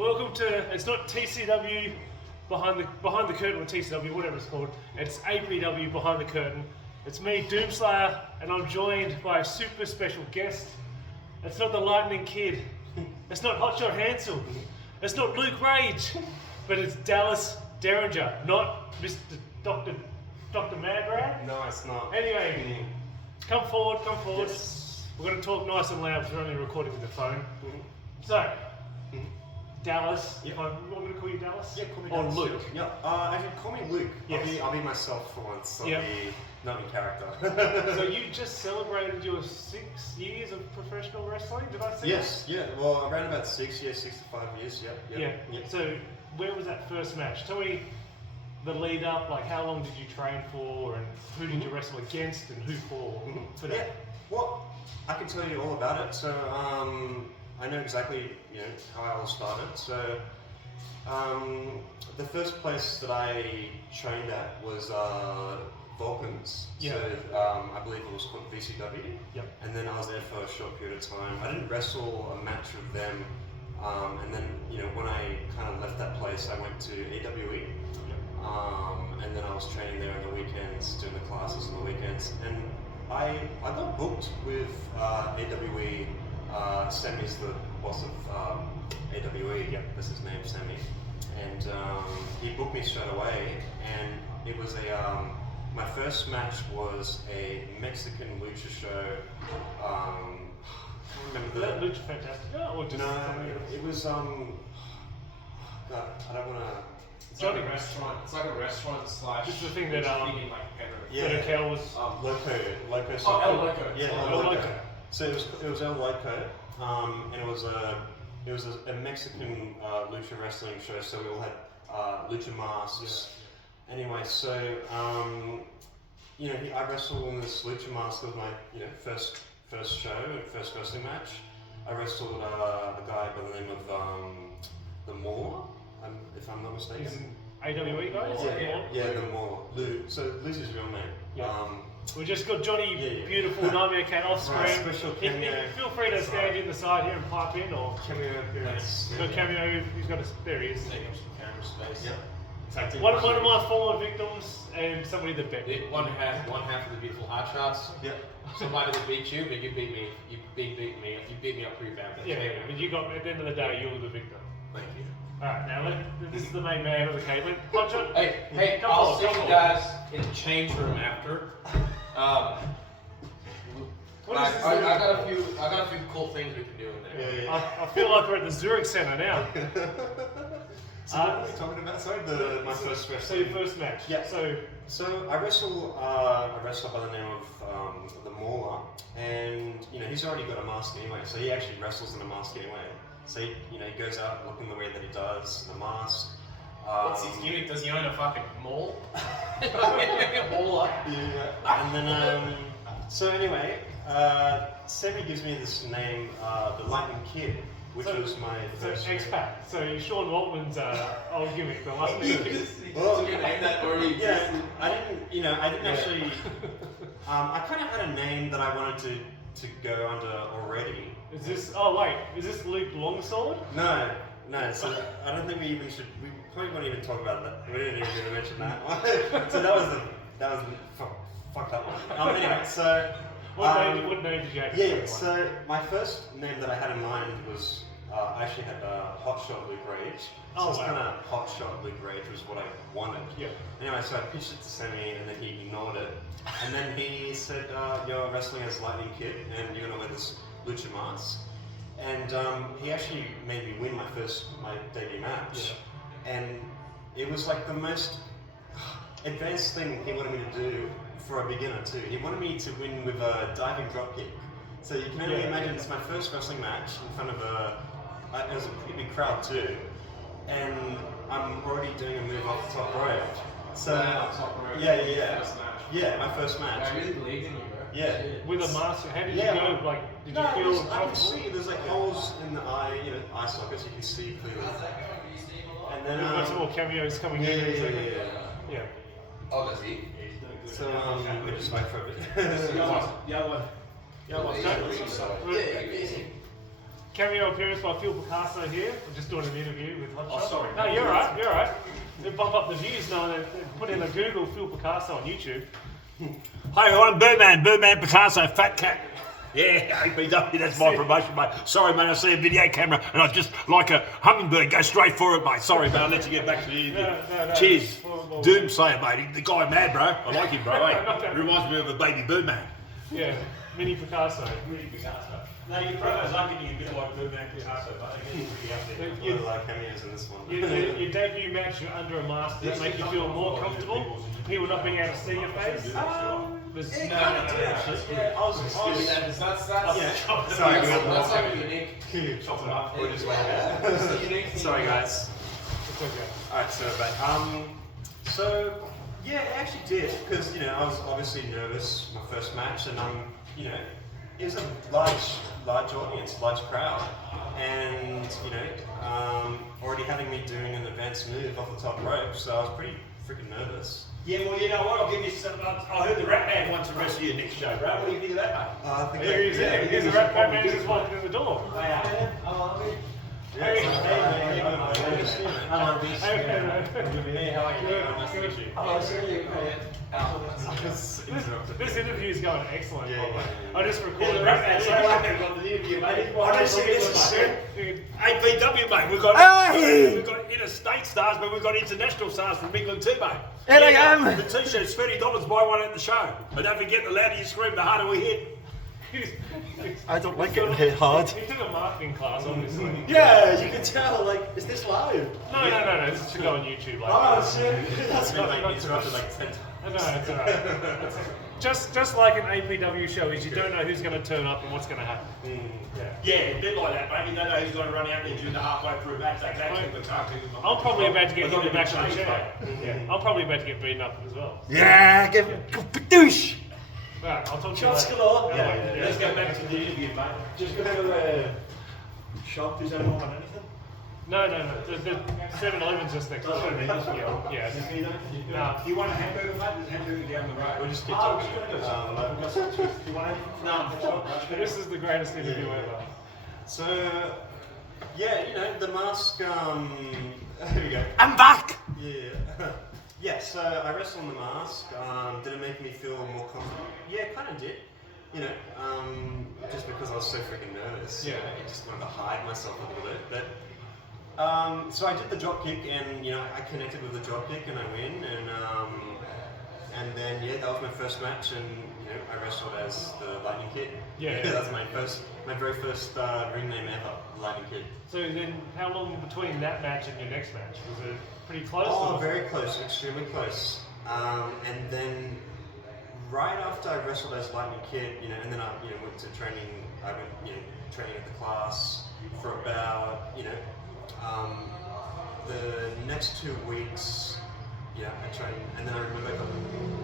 Welcome to, it's not TCW behind the curtain or TCW, whatever it's called. It's APW behind the curtain. It's me, Doomslayer, and I'm joined by a super special guest. It's not the Lightning Kid. It's not Hotshot Hansel. It's not Luke Rage. But it's Dallas Derringer, not Mr. Dr. Madrad. No, it's not. Anyway, come forward. Yes. We're going to talk nice and loud because we're only recording with the phone. So, Dallas, if I want me to call you Dallas? Yeah, call me Or Dallas. Luke. Yeah, actually call me Luke. Yes. I'll be myself for once. I'll Yep. be not in character. So you just celebrated your 6 years of professional wrestling, did I say Yes, yeah. Well, around about 6 years, 6 to 5 years, yeah. Yeah. So where was that first match? Tell me the lead up, like how long did you train for and who did you wrestle against and who for that? Yeah, well, I can tell you all about it. So, I know exactly, how I all started. So, the first place that I trained at was Vulcans. Yeah. So, I believe it was called VCW. Yep. And then I was there for a short period of time. I didn't wrestle a match with them. And then, when I kind of left that place, I went to AWE. And then I was training there on the weekends, doing the classes on the weekends. And I got booked with AWE. Sammy's the boss of AWE. Yep. That's his name, Sammy. And he booked me straight away. And it was my first match was a Mexican lucha show. I remember That Lucha Fantastica or just No, something else? it was God, I don't want to. It's like a restaurant. It's like a restaurant slash. This is the thing that eating like Pedro. Yeah. Kel was Loco. Oh, El Loco. Yeah, Oh, El El Loco. Loco. So it was El Loco, and it was a Mexican lucha wrestling show. So we all had lucha masks. Yeah. Anyway, so I wrestled in this lucha mask. It was my first show, first wrestling match. I wrestled a guy by the name of the Moor, if I'm not mistaken. He's an AWE guy? Is it Lord? Yeah, the Moor. Lou. So Lou's his real name. Yeah. We just got Johnny, beautiful Nightmare Cat off screen. Right, special cameo. Feel free to stand in the side here and pipe in, or Cameo appearance. got cameo. He's got there he is. Taking up some camera space. Yeah. One of my former victims and somebody that bet. One half of the beautiful Hotshots. Yeah. Somebody that beat you, but you beat me. You beat me. You beat me up pretty bad. Yeah, but you got at the end of the day, you were the victim. Thank you. Alright, now this is the main man of the cable. Hotshot. Hey, come I'll forward, see come you forward. guys in the change room after. What is this? I got a few cool things we can do in there. Yeah. I feel like we're at the Zurich Center now. So what are we talking about? Sorry, my first So wrestling. your first match. Yeah. So I wrestle a wrestler by the name of the Mauler, and he's already got a mask anyway. So he actually wrestles in a mask anyway. So he goes out looking the way that he does, the mask. What's his gimmick? Does he own a fucking mall? Mauler. Yeah. And then so anyway, Sammy gives me this name, the Lightning Kid, which was my first. X-Pac. So Sean Waltman's old gimmick, the Lightning Kid. Well, Did you name that or you yeah, I didn't actually. I kind of had a name that I wanted to go under already. Is this? Oh wait, is this Luke Longsword? No. So I don't think we even should. We probably won't even talk about that. We didn't even going to mention that. So that was fuck that one. Anyway, so. What name did you have? Yeah. So my first name that I had in mind was I actually had Hotshot Luke Rage. So Oh, it's wow. kind of Hotshot Luke Rage was what I wanted. Yeah. Anyway, so I pitched it to Sammy, and then he ignored it. And then he said, "You're wrestling as Lightning Kid, and you're gonna wear this lucha mask." And he actually made me win my debut match. Yeah. And it was like the most advanced thing he wanted me to do for a beginner too. He wanted me to win with a diving drop kick. So you can only imagine it's my first wrestling match in front of it was a pretty big crowd too. And I'm already doing a move off the top rope. So top rope. yeah. First match. Yeah, my first match. I really believed in you, bro. Yeah. With a mask, how did Yeah. you go? Like, did you No, feel I can comfortable? see there's like holes in the eye, eye sockets. You can see clearly. And then We've got some more cameos coming in. in a second. Yeah. Oh, does he? So we just wait for a bit. Yeah, well, Yeah, easy. cameo appearance by Picasso here. I'm just doing an interview with Hotshot. Oh, sorry. No, you're right. You're right. They bump up the views now. They put in a Google Phil Picasso on YouTube. Hi, I'm Birdman Picasso, Fat Cat. Yeah, APW, that's my promotion, mate. Sorry, mate, I see a video camera and I just, like a hummingbird, go straight for it, mate. Sorry, mate, I'll let you get back to the interview. No. Cheers. Well, Doomslayer, mate. The guy mad, bro. I like him, bro. Eh? Reminds me of a baby Birdman. Yeah, mini Picasso. Really Picasso. No, your promos are getting a bit like Birdman Picasso, but they're getting pretty up there. I really like cameos in this one. Your debut match, you're under a mask. Does that make you feel more comfortable? People not being able to see your face? Yeah, I was that's Sorry, that's like unique. Chop them up. That's a unique thing. Sorry, guys. It's okay. Alright, so yeah, it actually did, because I was obviously nervous my first match, and it was a large audience, large crowd, and already having me doing an advanced move off the top rope, so I was pretty freaking nervous. Yeah, well, you know what? I'll give you some. I heard the Rat Man wants to wrestle you next show, bro. What do you think of that, mate? I think Here's a rat man just walking in the door. This interview is going excellent. I just recorded APW, mate. We've got interstate stars, but we've got international stars from England too, mate. Here I am. The t-shirt's $30. Buy one at the show. But don't forget, the louder you scream, the harder we hit. I don't like getting hit hard. He took a marketing class, obviously. Yeah, you can tell, like, is this live? No. This should go on YouTube. Oh, shit. That's not interrupted like 10 times. No, it's alright. Just like an APW show is you don't know who's going to turn up and what's going to happen. Yeah, a bit like that, mate. You don't know who's going to run out there during the halfway through match. I'm probably about to get hit in the back of the chair. Yeah. I'm probably about to get beaten up as well. Yeah, give him douche. Right, I'll talk to you Shots later. galore. Yeah. Let's go back to the interview, mate. Just go to the shop, does anyone want anything? No. The 7-Eleven's just next door. Yeah. No. You want a hamburger, mate? There's a hamburger down the road. We'll just keep talking. This is the greatest interview ever. So, yeah, the mask, here we go. I'm back! Yeah. Yeah, so I wrestled in the mask. Did it make me feel more confident? Yeah, it kind of did. Just because I was so freaking nervous. Yeah. I just wanted to hide myself a little bit. But so I did the drop kick, and I connected with the drop kick, and I win. And then that was my first match, and I wrestled as the Lightning Kid. Yeah. That was my very first ring name ever, the Lightning Kid. So then, how long between that match and your next match? Was it pretty close? Oh, or? very close, extremely close. And then right after I wrestled as Lightning Kid, and then I went to training. I went training at the class for about the next 2 weeks. Yeah, I trained, and then I remember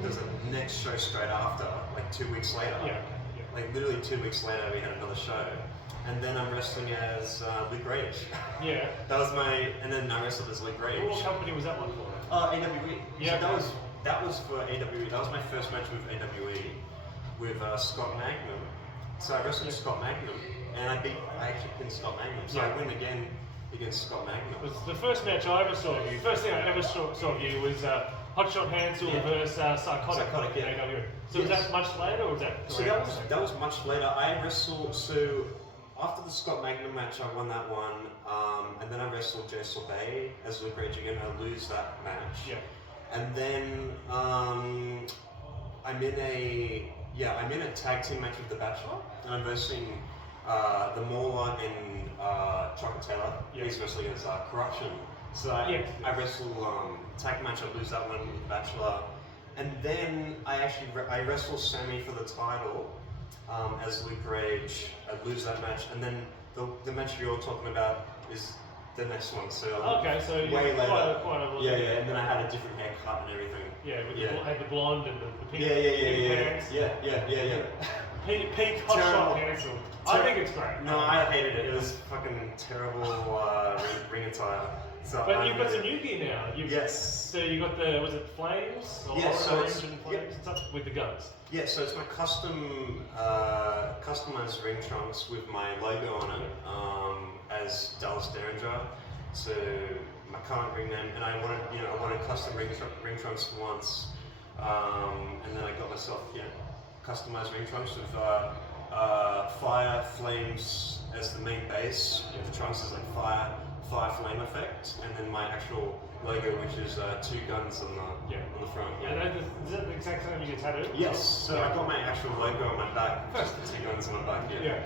there was a next show straight after, like 2 weeks later. Yeah. Like literally 2 weeks later, we had another show, and then I'm wrestling as Luke Rage. Yeah. That was and then I wrestled as Luke Rage. What company was that one for? AWE. Yeah. So that was for AWE. That was my first match with AWE with Scott Magnum. So I wrestled Scott Magnum, and I actually pinned Scott Magnum. So I win again against Scott Magnum. It was the first match I ever saw of you. First thing I ever saw of you was Hotshot Hansel versus Psychotic in AWE. So was that much later, or was that? So that was much later. I wrestled. So after the Scott Magnum match, I won that one, and then I wrestled Jay Sorbet as Luke Rage again. I lose that match. Yeah. And then I'm in a tag team match with The Bachelor, and I'm versing the Mauler and Chocolate Taylor. He's wrestling as Corruption. So I wrestle tag match. I lose that one with The Bachelor, and then I wrestle Sammy for the title as Luke Rage. I lose that match, and then the match you're talking about is the next one. So okay, so way later. Quite a yeah, and then I had a different haircut and everything. Yeah, had the blonde and the pink. Yeah. Peak Hotshot Hansel. I think it's great. No, I hated it. It was fucking terrible ring attire. So But you've got some new gear now. Yes. So you got the, was it flames? Or Yeah, so orange it's- and flames and stuff with the guns? Yeah, so it's my customized ring trunks with my logo on it as Dallas Derringer. So my current ring name, and I wanted custom ring trunks for once, and then I got myself customized ring trunks with fire flames as the main base. The trunks is like fire flame effect, and then my actual logo, which is two guns on the front. And is that the exact same as your tattoo? Yes. So I got my actual logo on my back, just the two guns on my back. Yeah.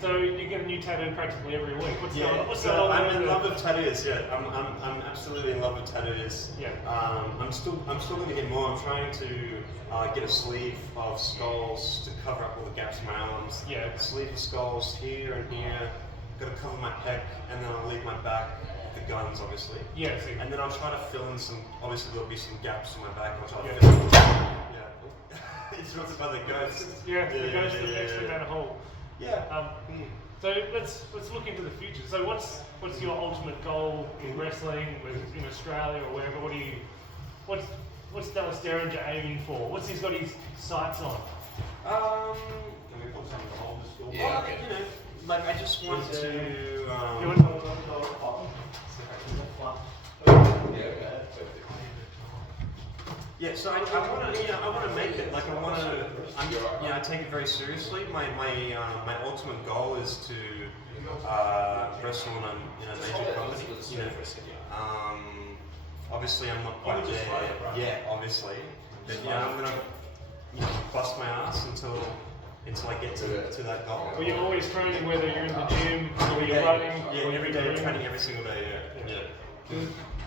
So you get a new tattoo practically every week. What's So the I'm in love with tattoos. Yeah, I'm absolutely in love with tattoos. Yeah. I'm still going to get more. I'm trying to get a sleeve of skulls to cover up all the gaps in my arms. Yeah. A sleeve of skulls here and here. Got to cover my pec, and then I'll leave my back with the guns, obviously. Yeah. So, And then I'll try to fill in some. Obviously, there'll be some gaps in my back. I'll try to Yeah. fill in. Yeah. Interrupted by the ghost. the ghost of extra man hole. Yeah. So let's look into the future. So what's your ultimate goal in wrestling, whether it's in Australia or wherever? What's Dallas Derringer aiming for? What's he's got his sights on? Can we put something on the school? Yeah. Well, like I just want to. You want- Yeah, so I want to make it. Like I want to. I take it very seriously. My ultimate goal is to wrestle in a major company. Obviously I'm not quite there yet. Obviously, but I'm gonna bust my ass until I get to that goal. Well, you're always training, whether you're in the gym or you're running. Yeah, or every you're day, doing- training every single day. Yeah.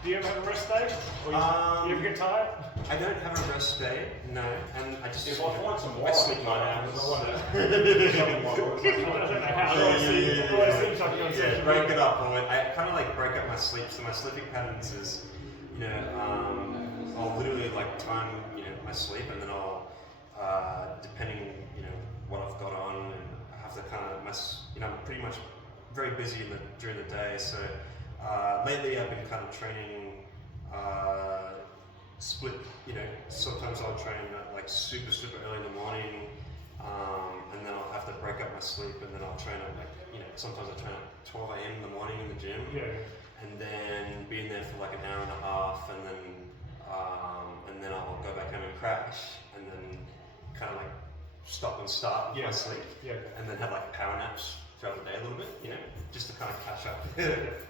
Do you ever have a rest day? Or you ever get tired? I don't have a rest day, no, and I just If I find some I water, sleep 9 hours. I don't know how. It always seems like you're on such a break it up. I kind of like break up my sleep. So my sleeping patterns is, I'll literally like time, my sleep, and then I'll, depending, what I've got on, and I have to kind of, I'm pretty much very busy during the day. So lately I've been kind of training, split. Sometimes I'll train like super early in the morning, and then I'll have to break up my sleep, and then I'll train at like, sometimes I train at 12 a.m. in the morning in the gym. Yeah. And then be in there for like an hour and a half, and then I'll go back home and crash, and then kind of like stop and start with my sleep, and then have like power naps throughout the day a little bit, just to kind of catch up.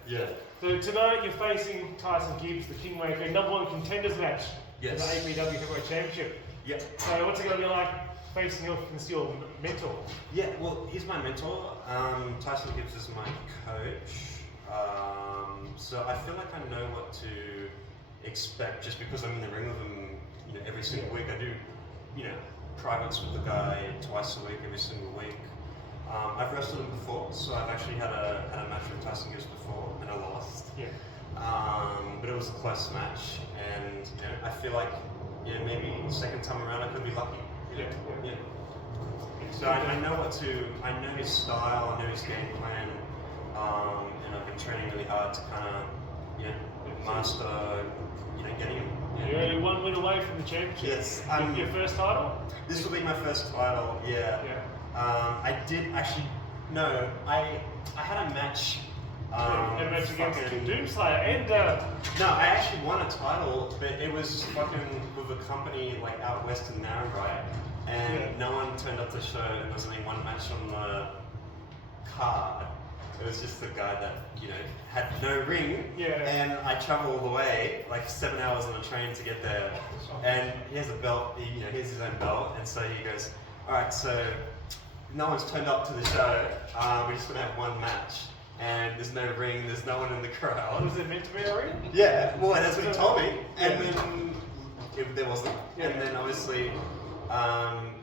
Yeah. So tonight you're facing Tyson Gibbs, the Kingmaker, #1 contenders match Yes. for the APW Heavyweight Championship. Yeah. So what's it going to be like facing your mentor? Yeah. Well, he's my mentor. Tyson Gibbs is my coach. So I feel like I know what to expect just because I'm in the ring with him, every single week. I do, privates with the guy twice a week, every single week. I've wrestled him before, so I've actually had a match with Tyson Gibbs before, and I lost. Yeah. But it was a close match, and I feel like maybe second time around I could be lucky. Yeah. So I know his style, I know his game plan, and I've been training really hard to kind of, master, getting him. You're only one win away from the championship. Yes. Your first title? This will be my first title, yeah. I did actually, no, I had a match. And a match against Doomslayer and No, I actually won a title, but it was fucking with a company like out west in Narrabri, and no one turned up to show, and there was only one match on the card. It was just the guy that, had no ring, and I traveled all the way, like 7 hours on a train to get there, and he has a belt, here's his own belt, and so he goes, alright, so no one's turned up to the show, we're just gonna have one match. And there's no ring, there's no one in the crowd. Was it meant to be a ring? Yeah, well, that's what he told me. And then there wasn't. Yeah. And then obviously,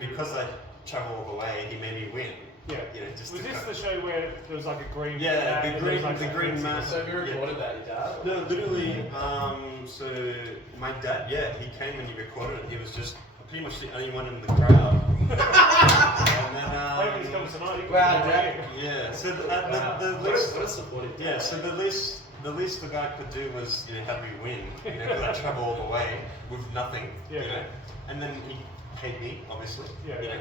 because I travel all the way, he made me win. Yeah. Just Was to this kind the show where there was like a green? Yeah, mat the and there was, green, like, the some green fancy- mat. So who recorded that, your dad? No, literally. So my dad, he came and he recorded it. He was just a pretty much the only one in the crowd. And then, Hopefully he's coming tonight. Wow, Jack. yeah. So the least, yeah. So the least the guy could do was have me win. Because I travel all the way with nothing. Yeah. And then he paid me, obviously. Yeah.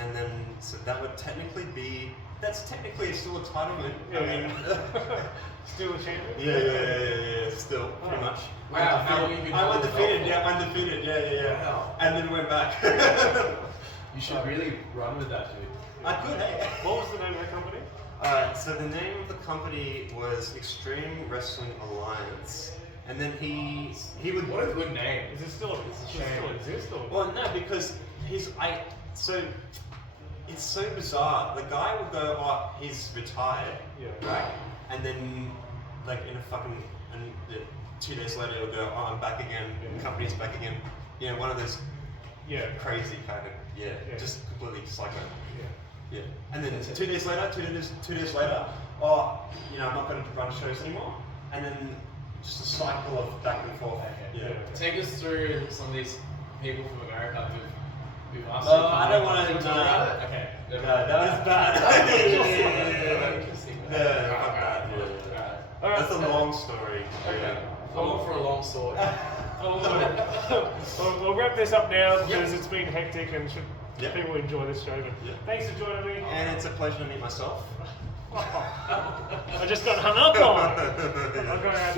And then so that would technically be. That's technically still a title win. Yeah. I mean, Still a champion? yeah, still, pretty much. Wow, how long have you been holding the undefeated, belt for? undefeated, yeah. Wow. And then went back. You should really run with that, dude. I could, hey. What was the name of that company? So the name of the company was Extreme Wrestling Alliance. And then he would... What a good name. Does it still exist? Or? Well, no, because so it's so bizarre. The guy will go, oh, he's retired, right? And then, like, in a fucking, 2 days later, he'll go, oh, I'm back again. The company's back again. One of those crazy kind of, just completely psycho. Yeah. And then 2 days later, oh, I'm not going to run shows anymore. And then just a cycle of back and forth. Yeah. Take us through some of these people from America who've asked Oh, you. I don't want to talk about it. Okay. No, that was bad. That's a long story. Okay. I'm up for a long sword. We'll wrap this up now because it's been hectic and people enjoy this show. But thanks for joining me. And it's a pleasure to meet myself. I just got hung up on. I'm going out.